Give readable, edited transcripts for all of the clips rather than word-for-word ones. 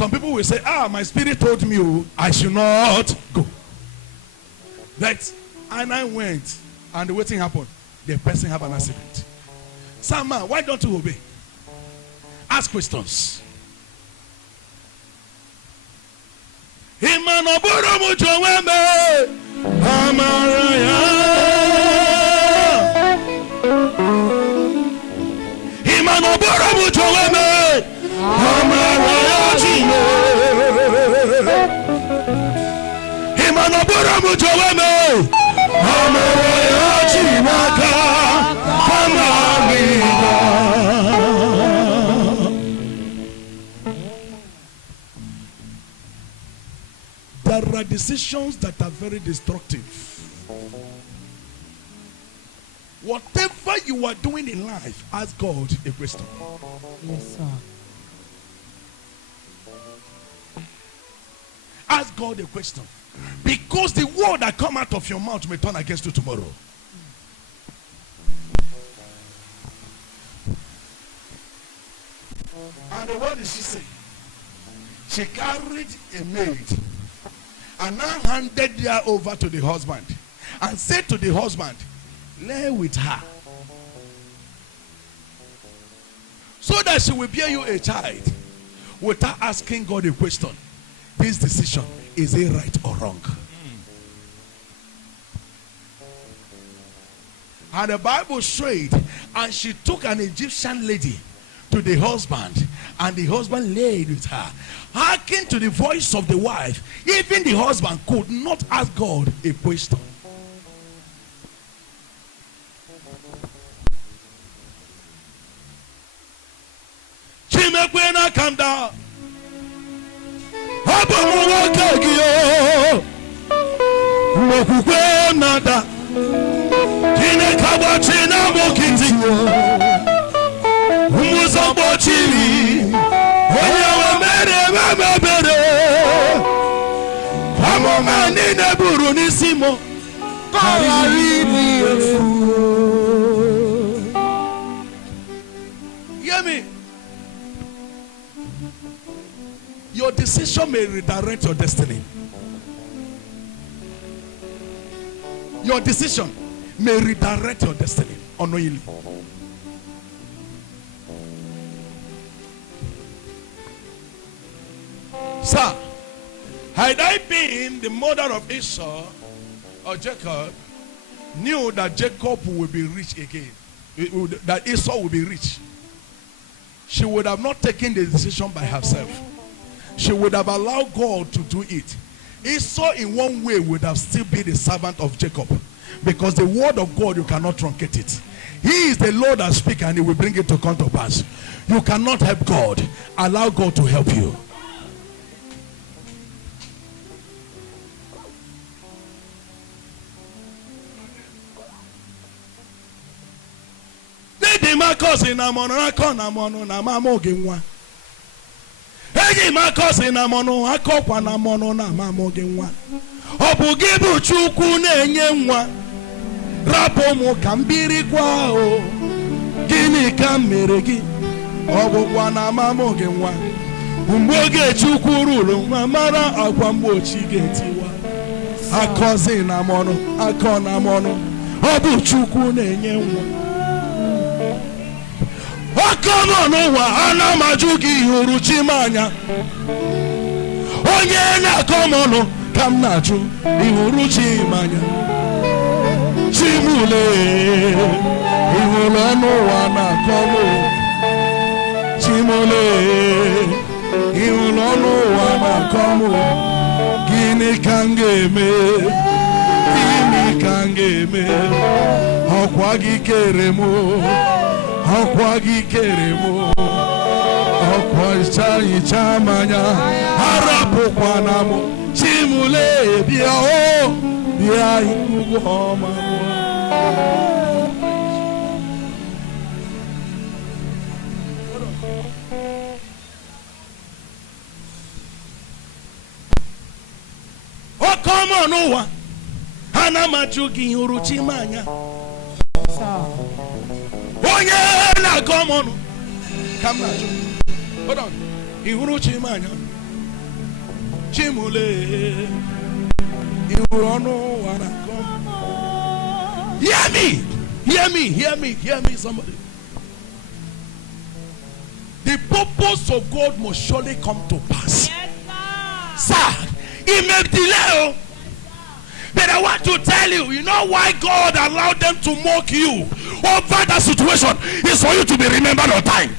Some people will say, my spirit told me I should not go. And I went, and the waiting happened. The person have an accident. Some man, why don't you obey? Ask questions. There are decisions that are very destructive. Whatever you are doing in life, ask God a question. Yes, sir. Ask God a question. Because the word that come out of your mouth may turn against you tomorrow. And what did she say? She carried a maid and now handed her over to the husband and said to the husband, lay with her so that she will bear you a child, without asking God a question. This decision, is it right or wrong? And the Bible said, and she took an Egyptian lady to the husband, and the husband laid with her. Hearken to the voice of the wife. Even the husband could not ask God a question. Chimekwena, come down. Hear me. Your decision may redirect your destiny. Your decision may redirect your destiny unknowingly. Sir, had I been the mother of Esau or Jacob, knew that Jacob will be rich again, that Esau will be rich, she would have not taken the decision by herself. She would have allowed God to do it. Esau in one way would have still been the servant of Jacob, because the word of God, you cannot truncate it. He is the Lord that speaks, and he will bring it to come to pass. You cannot help God. Allow God to help you. Eji makosi na mono akokwa na mono na mamoge nwa. Obugi bu Chukwu na-enye nwa. Rapo mu ka mbiri kwa o. Gini ka mere gi? Obukwa na mamoge nwa. Mgboge Chukwu rulu mara akwa mgbochi getiwa. Akosi na mono, akọ na mono. Obu Chukwu na-enye nwa. Okomo wa ana majugi huru chimanya. Onye na komono kam naju ihuru chimanya. Chimule ihuru no wa na komo. Chimule ihuru no wa na komo. Gini kangeme, gini kangeme. Okwa gikeremo. Okwagi keremo, okwa chai chamanya, harapo kwa namo, chimule bia o, bia ingoma. Okoma noa, hana machugi uruchimanya. Onye na come on. Come on. Hold on. Ihuru chimanya. Chimule. You don't know what I come. Hear me. Hear me. Hear me. Hear me, somebody. The purpose of God must surely come to pass. Yes, sir. It may delay. But I want to tell you, you know why God allowed them to mock you over that situation? Is for you to be remembered on time.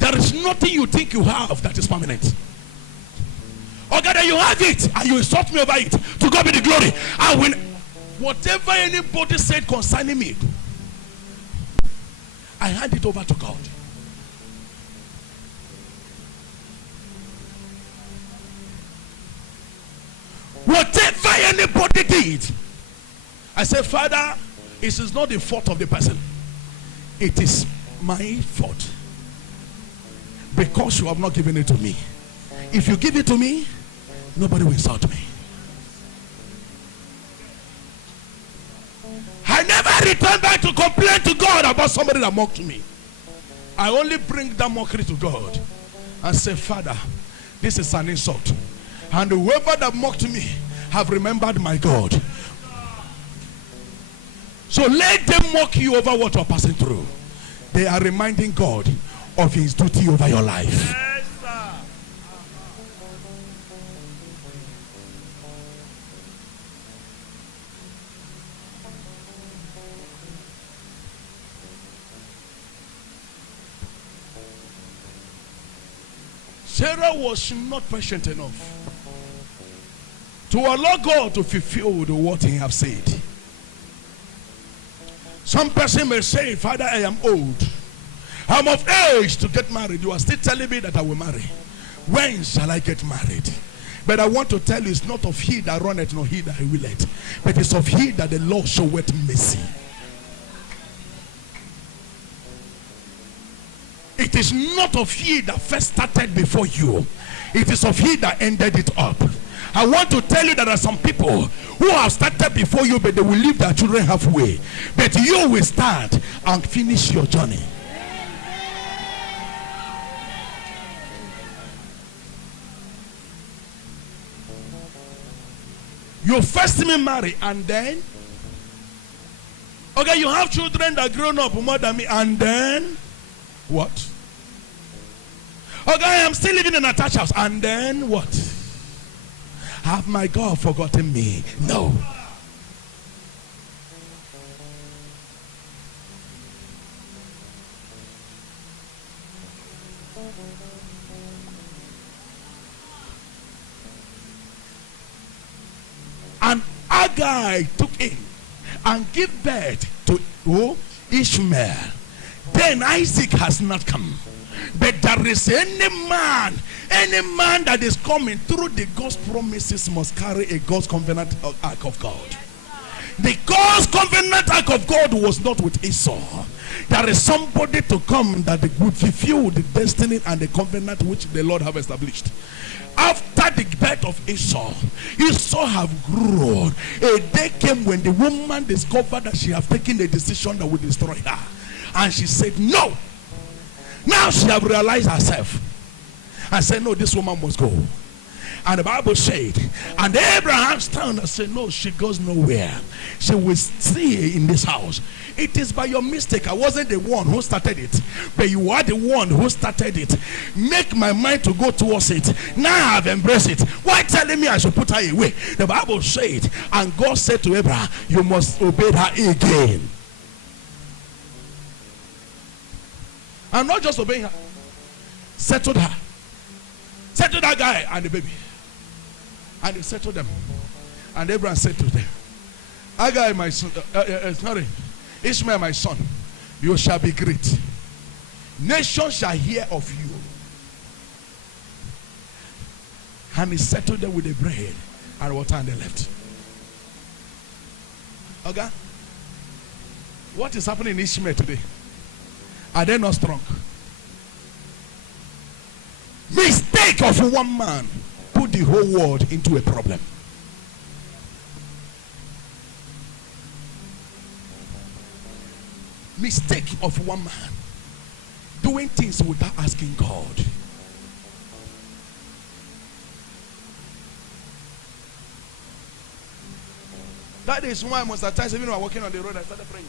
There is nothing you think you have that is permanent. Okay, then you have it and you insult me over it. To God be the glory. I will. Whatever anybody said concerning me, I hand it over to God. Whatever anybody did, I say, Father, it is not the fault of the person. It is my fault. Because you have not given it to me. If you give it to me, nobody will insult me. I never return back to complain to God about somebody that mocked me. I only bring that mockery to God and say, Father, this is an insult. And whoever that mocked me have remembered my God. So let them mock you over what you're passing through. They are reminding God of his duty over your life. Yes, sir. Sarah was not patient enough to allow God to fulfill what he have said. Some person may say, Father, I am old. I'm of age to get married. You are still telling me that I will marry. When shall I get married? But I want to tell you, it's not of he that runneth, nor he that willeth, but it's of he that the Lord showeth mercy. It is not of he that first started before you. It is of he that ended it up. I want to tell you that there are some people who have started before you, but they will leave their children halfway. But you will start and finish your journey. You first me marry and then, okay, you have children that grown up more than me, and then what? Okay, I am still living in a attached house, and then what? Have my God forgotten me? No. And Agai took in and gave birth to who? Ishmael. Then Isaac has not come. But there is any man that is coming through the God's promises must carry a God's covenant ark of God. The God's covenant ark of God was not with Esau. There is somebody to come that would fulfill the destiny and the covenant which the Lord have established. After the birth of Esau have grown. A day came when the woman discovered that she have taken a decision that would destroy her. And she said, no. Now she have realized herself. And said, no, this woman must go. And the Bible said, and Abraham stand and said, no, she goes nowhere. She will stay in this house. It is by your mistake. I wasn't the one who started it, but you are the one who started it. Make my mind to go towards it. Now I have embraced it. Why telling me I should put her away? The Bible said, and God said to Abraham, you must obey her again. I'm not just obeying her. Settled her. Settled that guy and the baby. And he settled them. And Abraham said to them, Agai, my son, Ishmael, my son, you shall be great. Nations shall hear of you. And he settled them with the bread and water, and they left. Okay? What is happening in Ishmael today? Are they not strong? Mistake of one man put the whole world into a problem. Mistake of one man. The doing things without asking God. That is why most of the times, even when I'm walking on the road, I started praying.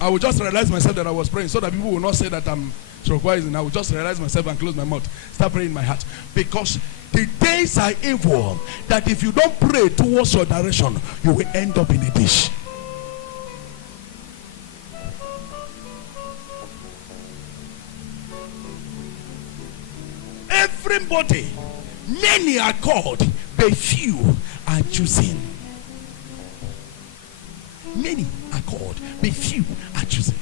I will just realize myself that I was praying so that people will not say that I'm surprising. I will just realize myself and close my mouth. Start praying in my heart. Because the days are evil that if you don't pray towards your direction, you will end up in a ditch. Everybody, many are called, but few are chosen. Many are called, but few are chosen.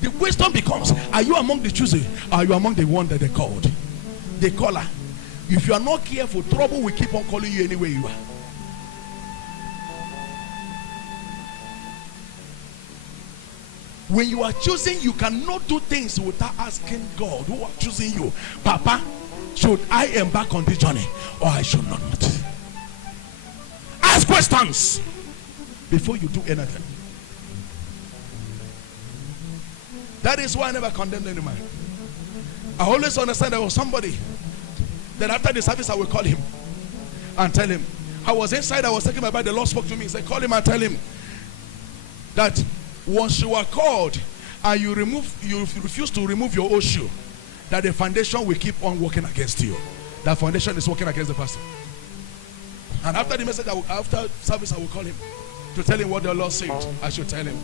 The question becomes, are you among the chosen? Or are you among the one that they called? The caller. If you are not careful, trouble will keep on calling you anywhere you are. When you are choosing, you cannot do things without asking God who are choosing you. Papa, should I embark on this journey or I should not? Ask questions before you do anything. That is why I never condemned any man. I always understand there was somebody that after the service I will call him and tell him. I was inside, I was taking my Bible, the Lord spoke to me. He said, call him and tell him that once you are called and you refuse to remove your old shoe, that the foundation will keep on working against you. That foundation is working against the pastor. And after the message, after service, I will call him to tell him what the Lord said. I should tell him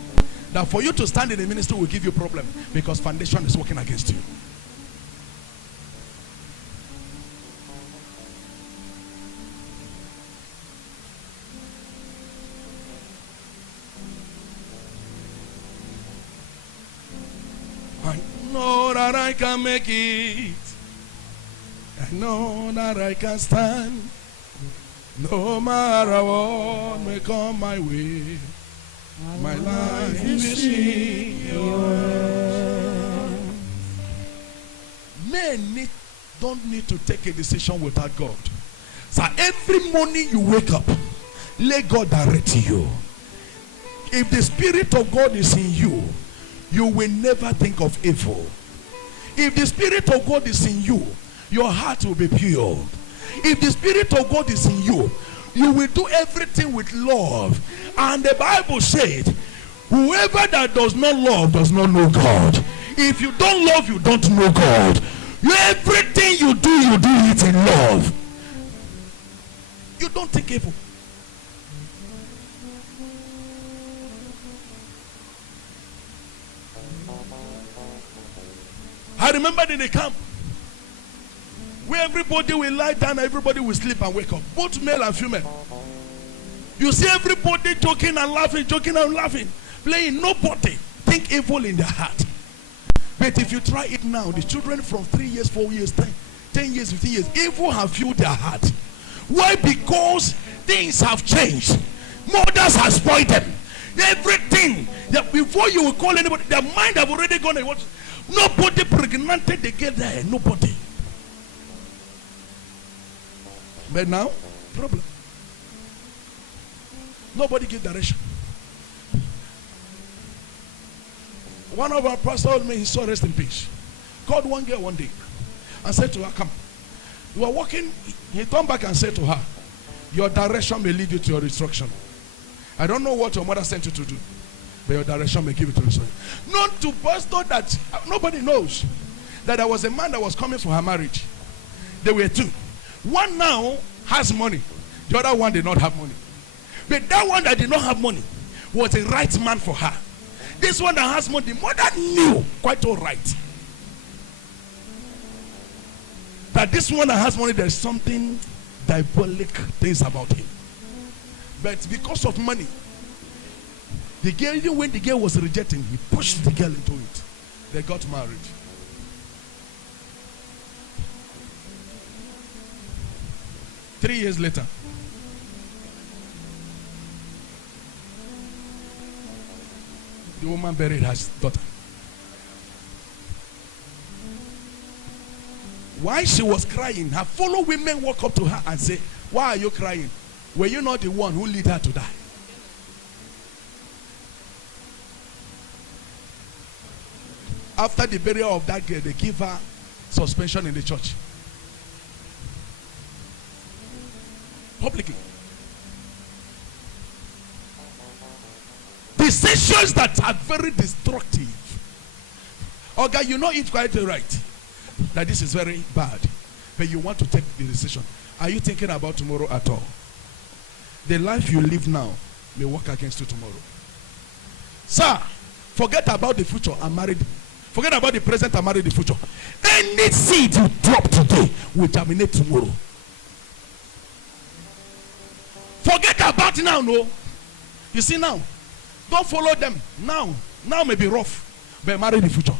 that for you to stand in the ministry will give you a problem because foundation is working against you. I know that I can make it. I know that I can stand. No matter what may come my way. My life is in your hands. Men don't need to take a decision without God. So every morning you wake up, let God direct you. If the Spirit of God is in you, you will never think of evil. If the Spirit of God is in you, your heart will be pure. If the Spirit of God is in you, you will do everything with love. And the Bible said, whoever that does not love does not know God. If you don't love, you don't know God. Everything you do it in love. You don't think evil. I remember in the camp where everybody will lie down, everybody will sleep and wake up, both male and female. You see everybody joking and laughing, playing. Nobody think evil in their heart. But if you try it now, the children from 3 years, 4 years, 10 years, 15 years, evil have filled their heart. Why? Because things have changed. Mothers have spoiled them. Everything that before you will call anybody, their mind have already gone. Nobody pregnanted the girl there. Nobody. But now, problem. Nobody give direction. One of our pastors told me, he saw rest in peace. Called one girl one day and said to her, come. You are walking. He turned back and said to her, your direction may lead you to your destruction. I don't know what your mother sent you to do, but your direction may give you to destruction. Not to pastor that nobody knows that there was a man that was coming for her marriage. There were two. One now has money. The other one did not have money. But that one that did not have money was the right man for her. This one that has money, the mother knew quite all right that this one that has money, there's something diabolic things about him. But because of money, the girl, even when the girl was rejecting, he pushed the girl into it. They got married. Three years later, the woman buried her daughter. While she was crying, her fellow women walk up to her and say, why are you crying? Were you not the one who led her to die? After the burial of that girl, they give her suspension in the church. Publicly. Decisions that are very destructive. Okay, you know it quite right. That this is very bad. But you want to take the decision. Are you thinking about tomorrow at all? The life you live now may work against you tomorrow. Sir, forget about the future and married. Forget about the present and marry the future. Any seed you drop today will germinate tomorrow. Forget about now, no. You see now, don't follow them. Now may be rough, but marry the future.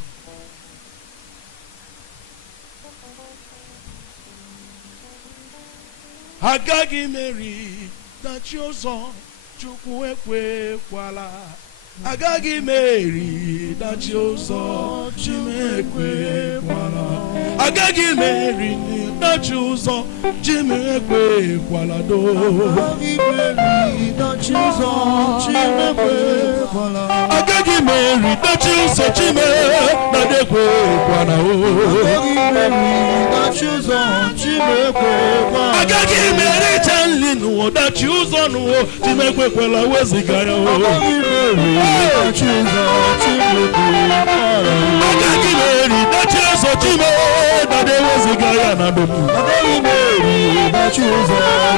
Agagi Mary, that you saw, Chukwe Kwala. Agagi Mary, that you saw, Chimekwe Kwala. Agagi Mary, that you saw, Chimekwe Kwala do. Agagi Mary, that you saw, Chimekwe Kwala. Agagi Mary, that you saw, Chimekwe Kwala. Agagi Mary, that you saw, Chimekwe Kwala. Agagi Mary, telling you that you saw, Chimekwe Kwala was the guy. Agagi Mary. That you saw, that there was a guy and a dog. That you saw,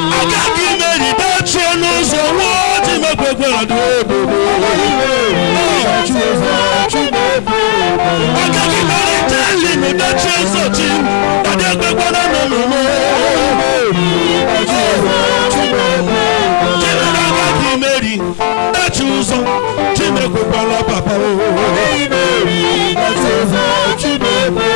I got you many that you know so what in my book. I got you many telling me that you saw him, that they're going to that you saw, Chimekwe Kwala Papa. Agagi Mary, that you saw, Chimekwe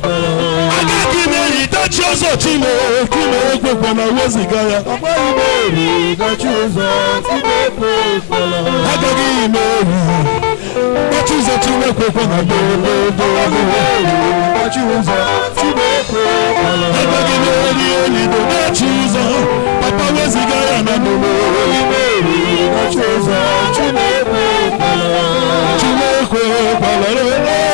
Kwala. Agagi Mary, that you saw, Chimekwe Kwala was the guy. That you saw, Chimekwe Kwala. Agagi Mary. That you saw, Chimekwe Kwala. That you saw, Chimekwe Kwala. Agagi Mary, that you saw, Papa was the guy and I know. That you saw, Chimekwe Kwala. Chimekwe Kwala.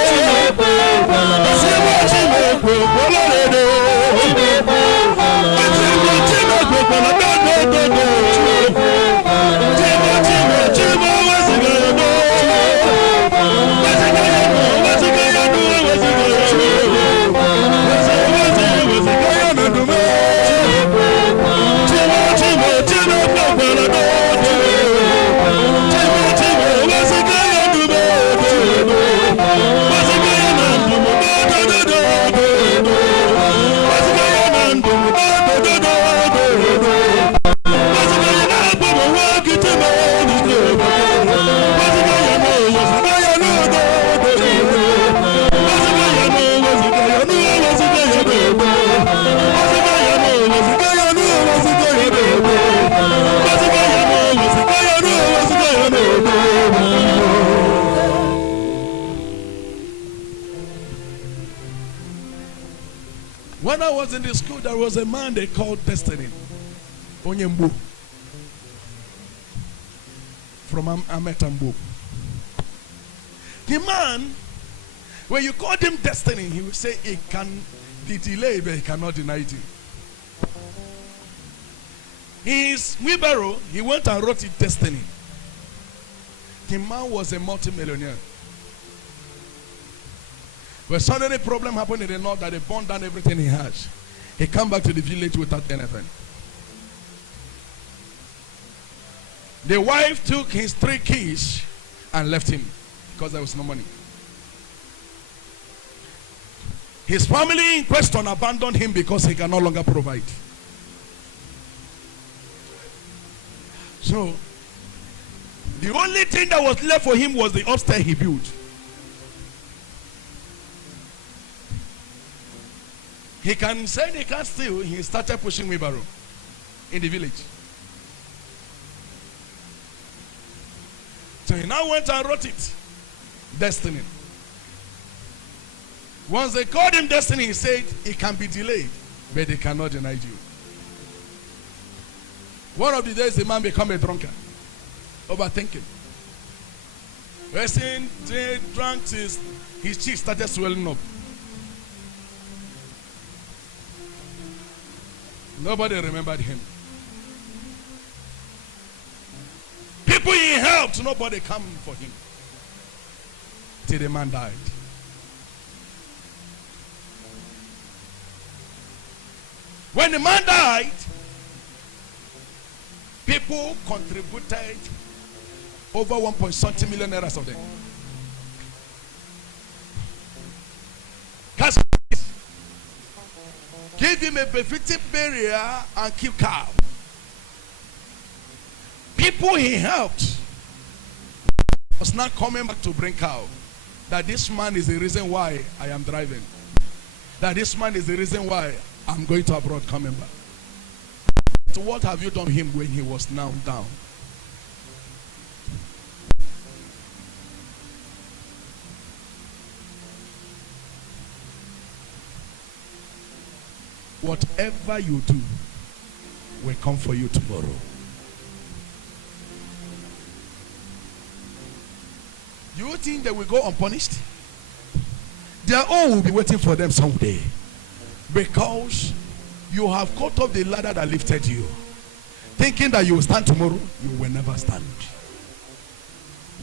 Chimekwe Kwala. I say what Chimekwe Kwala. Chimekwe Kwala. When I was in the school, there was a man they called Destiny. Onyembu. From Ametambu. The man, when you called him Destiny, he would say it can be delayed, but he cannot deny it. His wheelbarrow, he went and wrote it Destiny. The man was a multi-millionaire. But suddenly a problem happened in the north that they burned down everything he has. He came back to the village without anything. The wife took his 3 keys and left him because there was no money. His family in question abandoned him because he can no longer provide. So, the only thing that was left for him was the upstairs he built. He can say he can't steal. He started pushing wheelbarrow in the village. So he now went and wrote it. Destiny. Once they called him Destiny, he said it can be delayed, but they cannot deny you. One of the days, the man become a drunkard. Overthinking. Person drunk, his cheeks started swelling up. Nobody remembered him. People he helped, nobody came for him. Till the man died. When the man died, people contributed over 1.something million naira of them. Give him a befitting burial and keep cow. People he helped was not coming back to bring cow. That this man is the reason why I am driving. That this man is the reason why I'm going to abroad coming back. So what have you done to him when he was now down? Whatever you do will come for you tomorrow. Do you think they will go unpunished? Their own will be waiting for them someday. Because you have caught up the ladder that lifted you. Thinking that you will stand tomorrow, you will never stand.